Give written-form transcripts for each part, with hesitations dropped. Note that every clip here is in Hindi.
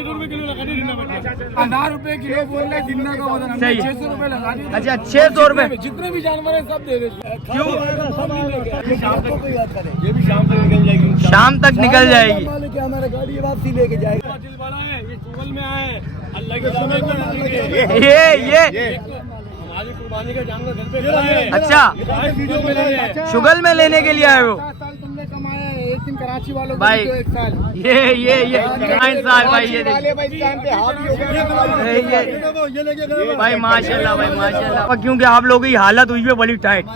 ₹1000 किलो बोल रहे जिन्ना का वजन सही। 600 रुपए लगा दिए। अच्छा 600 रुपए। जितने भी जानवर है सब दे देते। क्यों? ये भी शाम तक निकल जाएगी। शाम तक निकल जाएगी। मालिक है हमारा, गाड़ी वापसी लेके जाएगा। ये चुगल में आए अल्लाह के ये हमारी कुर्बानी का जानवर घर पे खड़ा है। अच्छा वीडियो में ले रहे हैं। शुगल में लेने के लिए आए हो 7 साल तुमने कमाया है, एक दिन कराची वालों को भाई। दो 1 साल। ये 9 साल भाई। ये देखिए भाई टाइम पे हावी हो गया। ये लेके गए भाई माशाल्लाह भाई माशाल्लाह। क्योंकि आप लोगों की हालत हुई है बड़ी टाइट।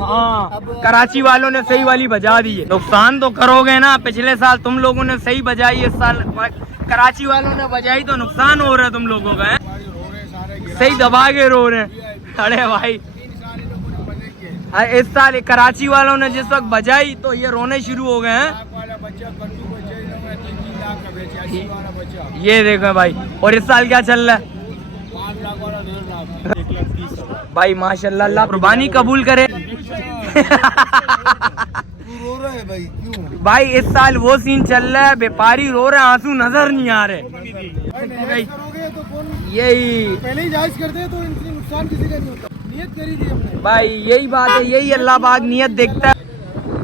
हाँ कराची वालों ने सही वाली बजा दी है। नुकसान तो करोगे ना, पिछले साल तुम लोगों ने सही बजाई, इस साल कराची वालों ने बजाई तो नुकसान हो रहा है तुम लोगों का है। सही दबा के रो रहे हैं। अरे भाई इस साल कराची वालों ने जिस वक्त बजाई तो ये रोने शुरू हो गए हैं। ये देखो भाई। और इस साल क्या चल रहा है भाई माशाल्लाह। अल्लाह कुर्बानी कबूल करे। रो रहा है भाई क्यों? भाई इस साल वो सीन चल रहा है, व्यापारी रो रहे हैं, आंसू नजर नहीं आ रहे। यही पहले ही जायज कर दे तो इनसे नुकसान किसी का नहीं होता। नियत करी थी हमने भाई, यही बात है, यही अल्लाह पाक नियत देखता है।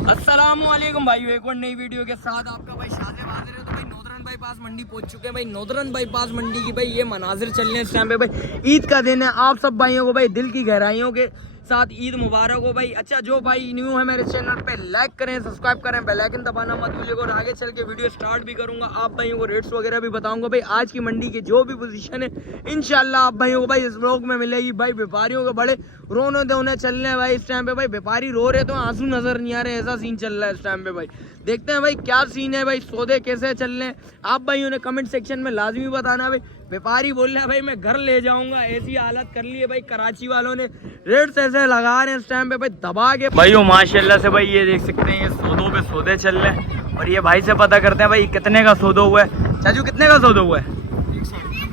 अस्सलाम वालेकुम भाइयों, एक और नई वीडियो के साथ आपका भाई शाज़े हाजिर है। तो भाई नौधरन बाईपास मंडी पहुंच चुके हैं भाई। नौधरन बाईपास मंडी की भाई ये मनाजिर चल रहे हैं इस टाइम पे भाई। ईद का दिन है, आप सब भाइयों को भाई दिल की गहराइयों के साथ ईद मुबारक हो भाई। अच्छा जो भाई न्यू है मेरे चैनल पे लाइक करें, सब्सक्राइब करें, बेल आइकन दबाना मत भूलिएगा। और आगे चल के वीडियो स्टार्ट भी करूंगा, आप भाइयों को रेट्स वगैरह भी बताऊंगा भाई। आज की मंडी की जो भी पोजीशन है इंशाल्लाह आप भाइयों को भाई इस व्लॉग में मिलेगी भाई। व्यापारियों के बड़े रोने धोने चल रहे हैं भाई इस टाइम पे भाई। व्यापारी रो रहे तो आंसू नजर नहीं आ रहे, ऐसा सीन चल रहा है इस टाइम पे भाई। देखते हैं भाई क्या सीन है भाई, सौदे कैसे चल रहे हैं। आप भाइयों ने कमेंट सेक्शन में लाजमी बताना भाई। व्यापारी बोल रहे हैं भाई मैं घर ले जाऊंगा, ऐसी हालत कर ली है भाई। कराची वालों ने रेट्स ऐसे लगा रहे हैं इस टाइम पे भाई दबा के भाइयों माशाल्लाह से भाई। ये देख सकते हैं ये सौदों पे सौदे चल रहे हैं। और ये भाई से पता करते हैं भाई कितने का सौदा हुआ है। चाचू कितने का सौदा हुआ है?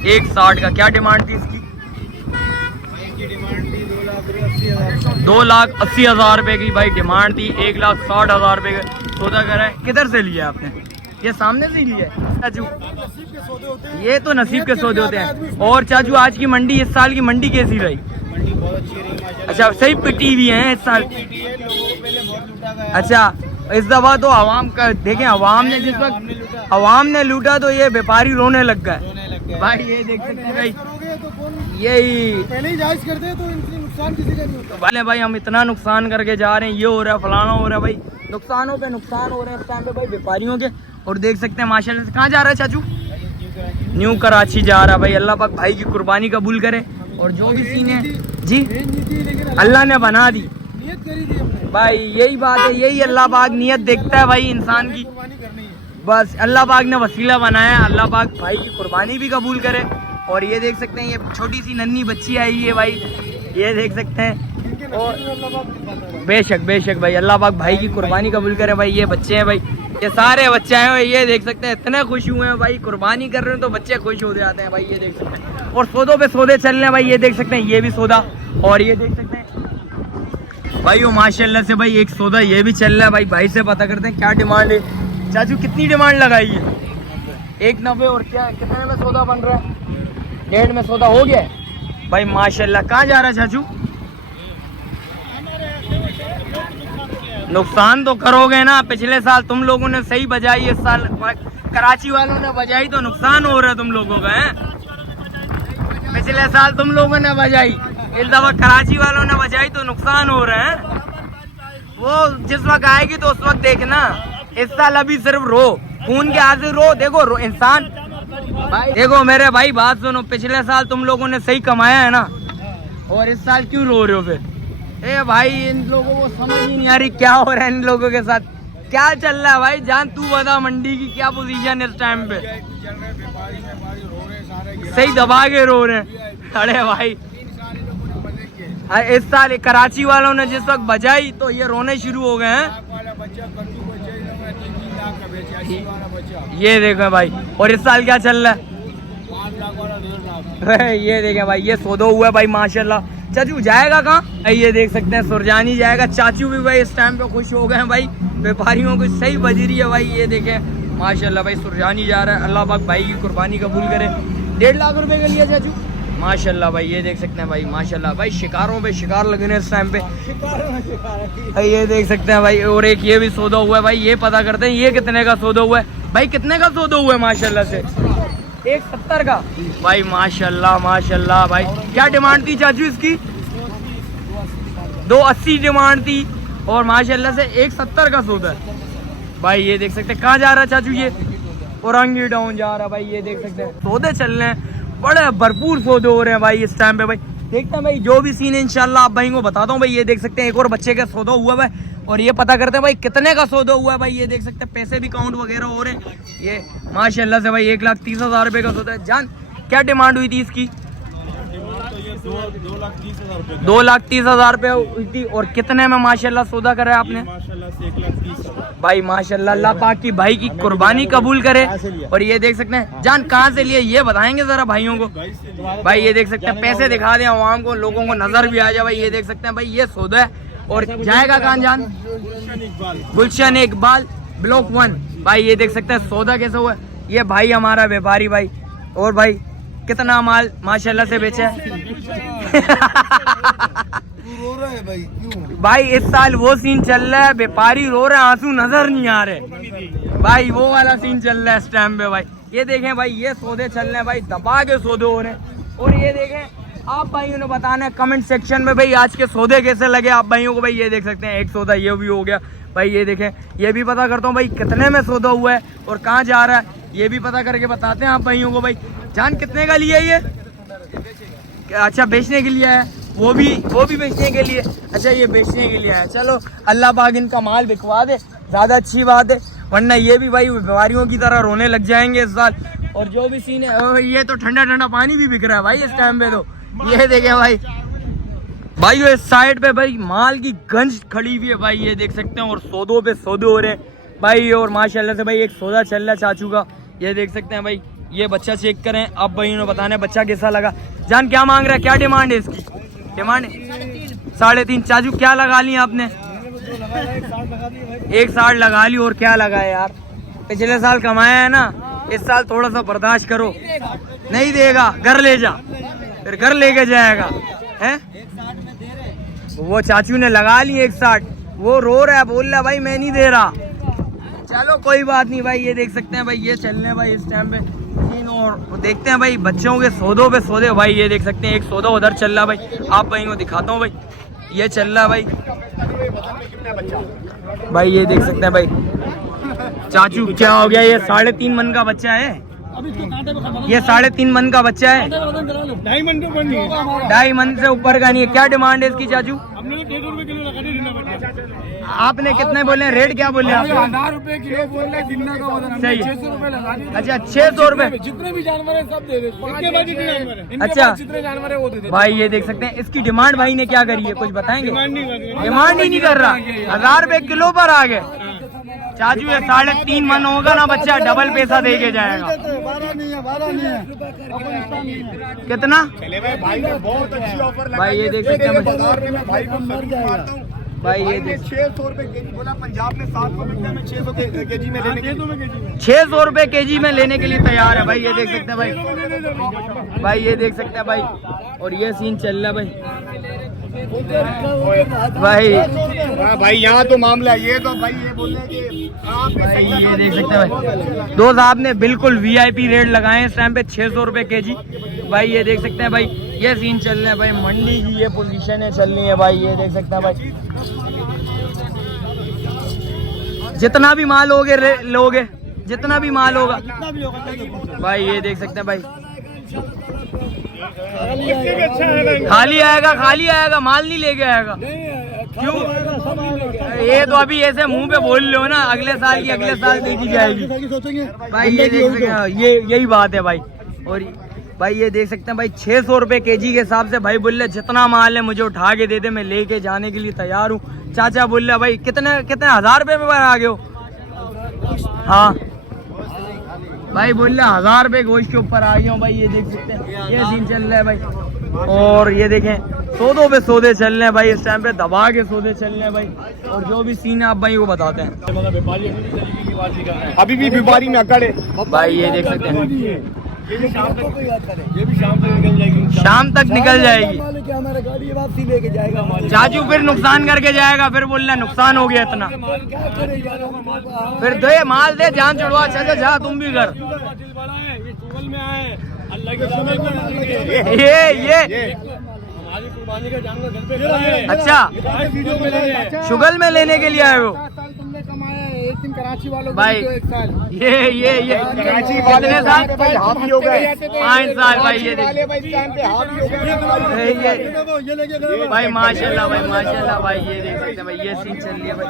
160 का। क्या डिमांड थी इसकी? 2,80,000 रुपए की भाई डिमांड थी। 1,60,000 रुपए का सौदा करा है। किधर से लिया आपने? ये सामने से ही लिया है चाचू? ये तो नसीब के सौदे होते हैं। और चाचू आज की मंडी, इस साल की मंडी कैसी रही? अच्छा सही पिटी हुई है इस साल। अच्छा इस दफा तो आवाम का देखें, आवाम ने जिस वक्त आवाम ने लूटा तो ये व्यापारी रोने लग गए भाई। ये देख सकते हैं भाई, यही पहले ही जायज कर दे तो इनसे नुकसान किसी का नहीं होता। भाई हम इतना नुकसान करके जा रहे हैं, ये हो रहा है फलाना हो रहा है भाई। नुकसानों पे नुकसान हो रहे हैं इस टाइम पे भाई व्यापारियों के। और देख सकते हैं माशाल्लाह से। कहाँ जा रहा है चाचू? न्यू कराची जा रहा है भाई। अल्लाह पाक भाई की कुर्बानी कबूल करे। और जो भी सीन है जी अल्लाह ने बना दी नियत करी थी हमने भाई। यही बात है, यही अल्लाह पाक नियत देखता है भाई इंसान की। बस अल्लाह पाक ने वसीला बनाया, अल्लाह पाक भाई की कुर्बानी भी कबूल करे। और ये देख सकते हैं ये छोटी सी नन्ही बच्ची आई है भाई, ये देख सकते हैं। और बेशक बेशक भाई अल्लाह पाक भाई की कुर्बानी कबूल करे भाई। ये बच्चे हैं भाई, ये सारे बच्चे हैं भाई। ये देख सकते हैं इतने खुश हुए हैं भाई, कुर्बानी कर रहे हैं तो बच्चे खुश हो जाते हैं भाई। ये देख सकते हैं। और सौदों पे सौदे चल रहे हैं भाई। ये देख सकते हैं ये भी सौदा। और ये देख सकते हैं भाई वो माशाल्लाह से भाई एक सौदा ये भी चल रहा है भाई। भाई से पता करते हैं क्या डिमांड है। चाचू कितनी डिमांड लगाई है? 190। और क्या कितने में सौदा बन रहा है? 1.5 में सौदा हो गया है भाई माशाल्लाह। कहाँ जा रहा है चाचू? नुकसान तो करोगे ना, पिछले साल तुम लोगों ने सही बजाई, इस साल कराची वालों ने बजाई तो नुकसान हो रहा है तुम लोगों का है। पिछले साल तुम लोगों ने बजाई, इस दफा कराची वालों ने बजाई तो नुकसान हो रहा है। वो जिस वक्त आएगी तो उस वक्त देखना। इस साल अभी सिर्फ रो, खून के आंसू रो। देखो रो इंसान भाई, देखो मेरे भाई बात सुनो। पिछले साल तुम लोगों ने सही कमाया है ना, और इस साल क्यों रो रहे हो फिर? ए भाई इन लोगों को समझ ही नहीं आ रही क्या हो रहा है इन लोगों के साथ, क्या चल रहा है भाई। जान तू बता मंडी की क्या पोजीशन है इस टाइम पे? सही दबा के रो रहे हैं। अरे भाई इस साल कराची वालों ने जिस वक्त बजाई तो ये रोने शुरू हो गए हैं। ये देखो भाई। और इस साल क्या चल रहा है? ये देखें भाई ये सौदा हुआ है भाई माशाल्लाह। चाचू जाएगा कहाँ? ये देख सकते हैं सुरजानी जाएगा। चाचू भी भाई इस टाइम पे खुश हो गए हैं भाई, व्यापारियों को सही बज रही है भाई। ये देखें माशाल्लाह भाई सुरजानी जा रहा है, अल्लाह पाक भाई की कुर्बानी कबूल करे। 1.5 लाख रुपए का लिया चाचू, माशाल्लाह भाई ये देख सकते हैं भाई, माशाल्लाह भाई शिकारों पे शिकार लगे हैं इस टाइम पे भाई, ये देख सकते हैं भाई। और एक ये भी सौदा हुआ है भाई, ये पता करते हैं ये कितने का सौदा हुआ है भाई, कितने का सौदा हुआ है माशाल्लाह से, 170 का भाई, माशाल्लाह माशाल्लाह भाई। क्या डिमांड थी चाचू इसकी? 280 डिमांड थी और माशाल्लाह से 170 का सौदा है भाई, ये देख सकते हैं। कहाँ जा रहा है चाचू ये? औरंगी डाउन जा रहा है भाई, ये देख सकते हैं। सौदे चल रहे हैं, बड़े भरपूर सौदे हो रहे हैं भाई इस टाइम पे भाई। देखते हैं भाई जो भी सीन है इंशाल्लाह आप भाई को बताता हूँ भाई। ये देख सकते हैं एक और बच्चे का सौदा हुआ है और ये पता करते हैं भाई कितने का सौदा हुआ है भाई। ये देख सकते हैं पैसे भी काउंट वगैरह हो रहे हैं। ये माशाल्लाह से भाई 1,30,000 रुपये का सौदा है। जान क्या डिमांड हुई थी इसकी? 2,30,000 रुपये हुई थी। और कितने में माशाल्लाह सौदा करा है आपने? भाई माशाल्लाह, अल्लाह पाक की भाई की कुर्बानी कबूल करे। और ये देख सकते हैं जान कहाँ से लिए ये बताएंगे जरा भाइयों को भाई। ये देख सकते हैं पैसे दिखा दें आवाम को, लोगों को नजर भी आ जाए भाई। ये देख सकते हैं भाई ये सौदा है और जाएगा कहाँ जान? गुलशन इकबाल ब्लॉक 1 भाई। ये देख सकते हैं सौदा कैसे हुआ है। ये भाई हमारा व्यापारी भाई, और भाई कितना माल माशाल्लाह से बेचा है रो रहा है भाई, क्यों भाई? इस साल वो सीन चल रहा है, व्यापारी रो रहे हैं, आंसू नजर नहीं आ रहे भाई, वो वाला सीन चल रहा है इस टाइम पे भाई। ये देखें भाई ये सौदे चल रहे हैं भाई, दबा के सौदे हो रहे हैं। और ये देखें आप भाइयों ने बताना है कमेंट सेक्शन में भाई आज के सौदे कैसे लगे आप भाइयों को भाई। ये देख सकते हैं एक सौदा ये भी हो गया भाई। ये देखें ये भी पता करता हूँ भाई कितने में सौदा हुआ है और कहाँ जा रहा है, ये भी पता करके बताते हैं आप भाइयों को भाई। जान कितने का लिया ये? अच्छा बेचने के लिए है, वो भी बेचने के लिए। अच्छा ये बेचने के लिए है, चलो अल्लाह पाक इनका माल बिकवा दे, ज़्यादा अच्छी बात है, वरना ये भी भाई व्यापारियों की तरह रोने लग जाएंगे इस साल। और जो भी सीन है, ये तो ठंडा ठंडा पानी भी बिक रहा है भाई इस टाइम पे। तो ये देखे भाई इस साइड पे भाई माल की गंज खड़ी हुई है भाई, ये देख सकते हैं। और सौदों पे सौदे हो रहे हैं भाई। और माशाल्लाह से भाई एक सौदा चल रहा है चाचू का, ये देख सकते हैं भाई। ये बच्चा चेक करें आप भाई ने बताना है बच्चा कैसा लगा। जान क्या मांग रहा है, क्या डिमांड है इसकी? डिमांड 3.5। चाचू क्या लगा ली आपने? 1.60 लगा ली। और क्या लगा है यार, पिछले साल कमाया है ना, इस साल थोड़ा सा बर्दाश्त करो। नहीं देगा घर ले जा, फिर घर लेके जाएगा हैं। वो चाचू ने लगा ली 1.60, वो रो रहा है, बोल रहा है भाई मैं नहीं दे रहा। चलो कोई बात नहीं भाई। ये देख सकते हैं भाई ये चल रहे हैं भाई इस टाइम पे सीन। और देखते हैं भाई बच्चों के सौदों पे सौदे भाई। ये देख सकते हैं एक सौदा उधर चल रहा है भाई, आप भाई को दिखाता हूँ भाई। ये चल रहा है भाई, भाई ये देख सकते हैं भाई। चाचू क्या हो गया, ये 3.5 मन का बच्चा है, ये 3.5 मन का बच्चा है, 2.5 मन से ऊपर का नहीं है। क्या डिमांड है इसकी चाचू? आपने कितने बोले, रेट क्या बोले आप? 1000 रुपए किलो बोल रहे, गिनना का वजन सही है। 600 रुपए लगा दिए। अच्छा 600 रुपए, जितने भी जानवर है सब दे दे। अच्छा जितने जानवर है वो दे दे भाई। ये देख सकते हैं इसकी डिमांड भाई ने क्या करी है, कुछ बताएंगे? डिमांड ही नहीं कर रहा, 1000 रुपए किलो पर आ गए चाचू। ये 3.5 मन होगा ना बच्चा, डबल पैसा दे के जाएगा। 12 नहीं है कितना भाई ने बहुत अच्छी ऑफर लगा। भाई? ये देख सकते हैं बाजार में मैं भाई को सभी मारता हूँ भाई। ये ने 600 रुपए केजी बोला, पंजाब में 700 रुपए में 600 केजी में लेने के लिए 600 रुपए केजी में लेने के लिए तैयार है भाई। ये देख सकते हैं भाई, भाई ये देख सकते हैं भाई। और ये सीन चल रहा है भाई भाई यहाँ तो मामला ये तो भाई ये बोल रहे कि भाई। ये देख सकते हैं भाई, दोस्त आपने बिल्कुल VIP रेट लगाए हैं इस टाइम पे, 600 रुपए केजी भाई। ये देख सकते हैं भाई ये सीन चल रहे हैं भाई, मंडी की ये पोजीशन है चल रही है भाई। ये देख सकते हैं भाई, जितना भी माल लोगे जितना भी माल होगा भाई। ये देख सकते हैं भाई, खाली आएगा, माल नहीं लेके आएगा। क्यों? ये तो अभी ऐसे मुंह पे बोल लो ना, अगले साल देखी जाएगी भाई। ये देख सकते हैं, यही बात है भाई। और भाई ये देख सकते हैं भाई 600 रुपए केजी के हिसाब से भाई बोल रहे जितना माल है मुझे उठा के दे दे, मैं लेके जाने के लिए तैयार हूँ। चाचा बोल रहे भाई कितने 1000 रुपए में आ गए हो? हाँ भाई बोल रहे 1000 रुपए गोश्त के ऊपर आ गया हूँ भाई। ये देख सकते हैं ये सीन चल रहा है भाई। और ये देखें सौदों पे सौदे चल रहे हैं भाई, इस टाइम पे दबा के सौदे चल रहे हैं भाई। और जो भी सीन है आप भाई को बताते हैं। अभी भी व्यापारी में अकड़ है भाई ये देख सकते हैं ये भी शाम तक निकल जाएगी। शाम तक निकल जाएगी। क्या हमारा गाड़ी वापसी लेके जाएगा हमारे। चाचू फिर नुकसान करके जाएगा, फिर बोल रहे नुकसान हो गया इतना। क्या करे यार, फिर दे माल दे, जान छुड़वा। चाचा जा तुम भी कर। ये चुगल में आए अल्लाह के समय में ये हमारी कुर्बानी का जानवर घर पे खड़ा है। अच्छा वीडियो में ले रहे हैं। शुगल में लेने के लिए आए हो तुमने कमाया है एक दिन कराची वालों को भाई। तो 1 साल ये कराची वाले कितने साल? भाई हावी हो गए 5 साल भाई। ये देख वाले भाई इस टाइम पे हावी हो गए। ये लेके गए भाई माशाल्लाह भाई ये देख सकते हैं भाई। ये सीन चल रही है भाई।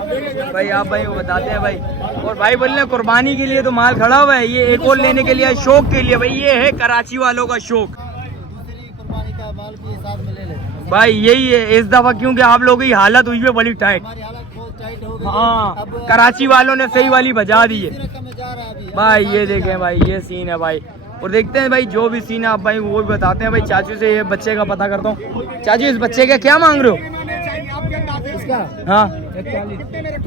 भाई आप भाई को बताते हैं भाई। और भाई बोल रहे कुर्बानी के लिए तो माल खड़ा हुआ है, ये एक और लेने के लिए शौक के लिए भाई। ये है कराची वालों का शौक कुर्बानी का माल भी साथ में ले ले भाई। यही है इस दफा, क्योंकि आप लोगों की हालत हुई है बड़ी टाइट। हमारी हालत बहुत टाइट हो गई। हाँ कराची वालों ने सही वाली बजा दी है में जा रहा है अभी। भाई। ये देखें भाई ये सीन है भाई। और देखते हैं भाई जो भी सीन है आप भाई वो भी बताते हैं भाई। चाचू से ये बच्चे का पता करता हूँ। चाचू इस बच्चे का क्या मांग रहे हो? हाँ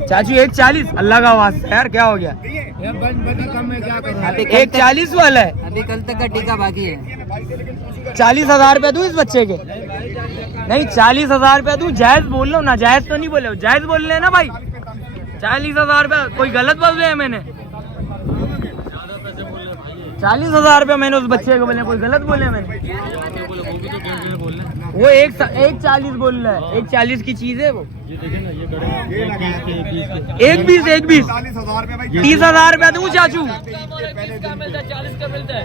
चाचू 140। अल्लाह का वास्ता यार क्या हो गया? कम में क्या करूँ? 140 वाला है। अभी कल तक का टीका बाकी है। 40,000 रुपया दूं इस बच्चे के? नहीं 40,000 रुपया दूं। जायज बोल लो ना, जायज तो नहीं बोले, जायज बोल रहे ना भाई। 40,000 रुपया कोई गलत बोल रहे हैं मैंने? 40,000 रुपया मैंने उस बच्चे को बोले, कोई गलत बोले मैंने? वो 140 बोल रहा है। 140 की चीज है वो। एक बीस 30,000 रुपया दूं चाचू?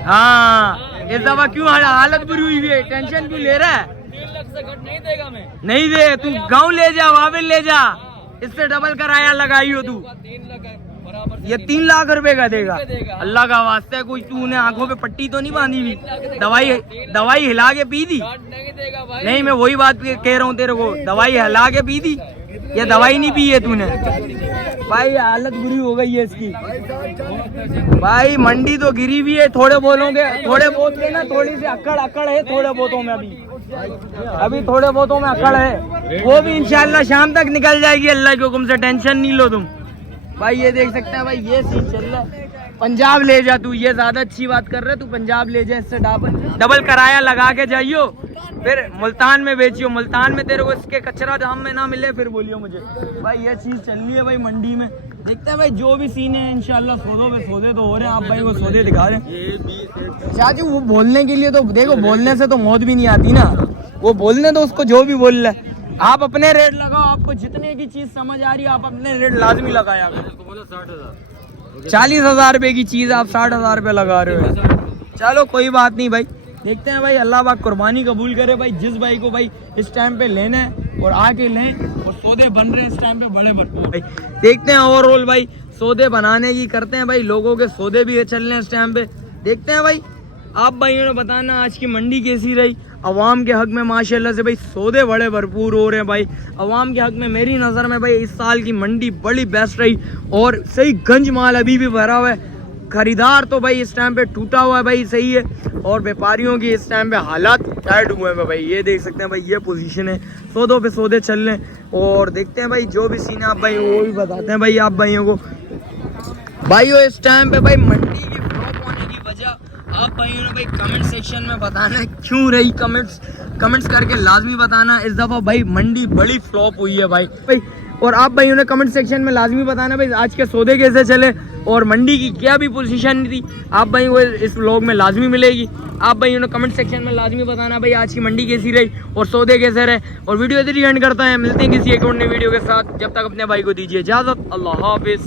हाँ इस दफा क्यों हालत बुरी हुई है, टेंशन क्यों ले रहा है? 3 लाख से घट नहीं देगा मैं। नहीं दे, तू गाँव ले जा, वहाँ पे ले जा। इससे डबल कराया लगाई हो तू। 3 लाख बराबर ये 3 लाख रुपए का देगा। अल्लाह का वास्ता है, कोई तूने आंखों पे पट्टी तो नहीं बांधी हुई? दवाई हिला के पी दी? नहीं देगा भाई। नहीं मैं वही बात कह रहा हूँ तेरे को, दवाई हिला के पी दी या दवाई नहीं पी है तूने? भाई हालत बुरी हो गई है इसकी भाई। मंडी तो गिरी हुई है। थोड़े बोलोगे, थोड़े बहुत के ना थोड़ी सी अकड़ है थोड़े बहुतों में। अभी थोड़े बहुतों में अकड़ है, वो भी इंशाल्लाह शाम तक निकल जाएगी अल्लाह के हुक्म से। टेंशन नहीं लो तुम भाई। ये देख सकते हैं भाई ये सीन चल रहा है। पंजाब ले जा तू, ये ज्यादा अच्छी बात कर रहे तू। पंजाब ले जा, इससे डबल कराया लगा के जाइयो, फिर मुल्तान में बेचियो। मुल्तान में तेरे को इसके कचरा दाम में ना मिले फिर बोलियो मुझे भाई। ये चीज चल रही है भाई मंडी में। देखते हैं भाई जो भी सीन है इंशाल्लाह। सौदों पे सौदे तो हो रहे हैं, आप भाई को सौदे दिखा रहे हैं। चाचू वो बोलने के लिए तो देखो, बोलने से तो मौत भी नहीं आती ना। वो बोलने तो उसको जो भी बोल रहा है। आप अपने रेट लगाओ, आपको जितने की चीज समझ आ रही है आप अपने रेट लाजमी लगाया करो। 40,000 रुपए की चीज आप 60,000 रुपए लगा रहे हो। चलो कोई बात नहीं भाई, देखते हैं भाई। अल्लाह पाक कुर्बानी कबूल करे भाई। जिस भाई को भाई इस टाइम पे लेना है और आके लें। और सौदे बन रहे हैं इस टाइम पे बड़े भरपूर भाई। देखते हैं ओवरऑल भाई सौदे बनाने की करते हैं भाई। लोगों के सौदे भी चल रहे हैं इस टाइम पे। देखते हैं भाई आप भाइयों ने बताना आज की मंडी कैसी रही। अवाम के हक में माशाल्लाह से भाई सौदे बड़े भरपूर हो रहे हैं भाई। अवाम के हक में मेरी नज़र में भाई इस साल की मंडी बड़ी बेस्ट रही। और सही गंज माल अभी भी भरा हुआ है। खरीदार तो भाई इस टाइम पे टूटा हुआ है भाई, सही है। और व्यापारियों की इस टाइम पे हालात टाइट हुए हैं भाई। ये देख सकते हैं भाई ये पोजीशन है। सौदों पे सौदे चल रहे हैं। और देखते हैं भाई जो भी सीन है आप भाई वो भी बताते हैं भाई आप भाइयों को। भाइयों इस टाइम पे भाई मंडी की फ्लॉप होने की वजह आप भाइयों ने भाई कमेंट सेक्शन में बताना है क्यों रही। कमेंट्स करके लाजमी बताना। इस दफ़ा भाई मंडी बड़ी फ्लॉप हुई है भाई। और आप भाइयों ने कमेंट सेक्शन में लाजमी बताना भाई आज के सौदे कैसे चले और मंडी की क्या भी पोजीशन थी। आप भाइयों को इस व्लॉग में लाजमी मिलेगी। आप भाइयों ने कमेंट सेक्शन में लाजमी बताना भाई आज की मंडी कैसी रही और सौदे कैसे रहे। और वीडियो इधर ही एंड करता है। मिलते हैं किसी एक और नई वीडियो के साथ। जब तक अपने भाई को दीजिए इजाज़त। अल्लाह हाफिज़।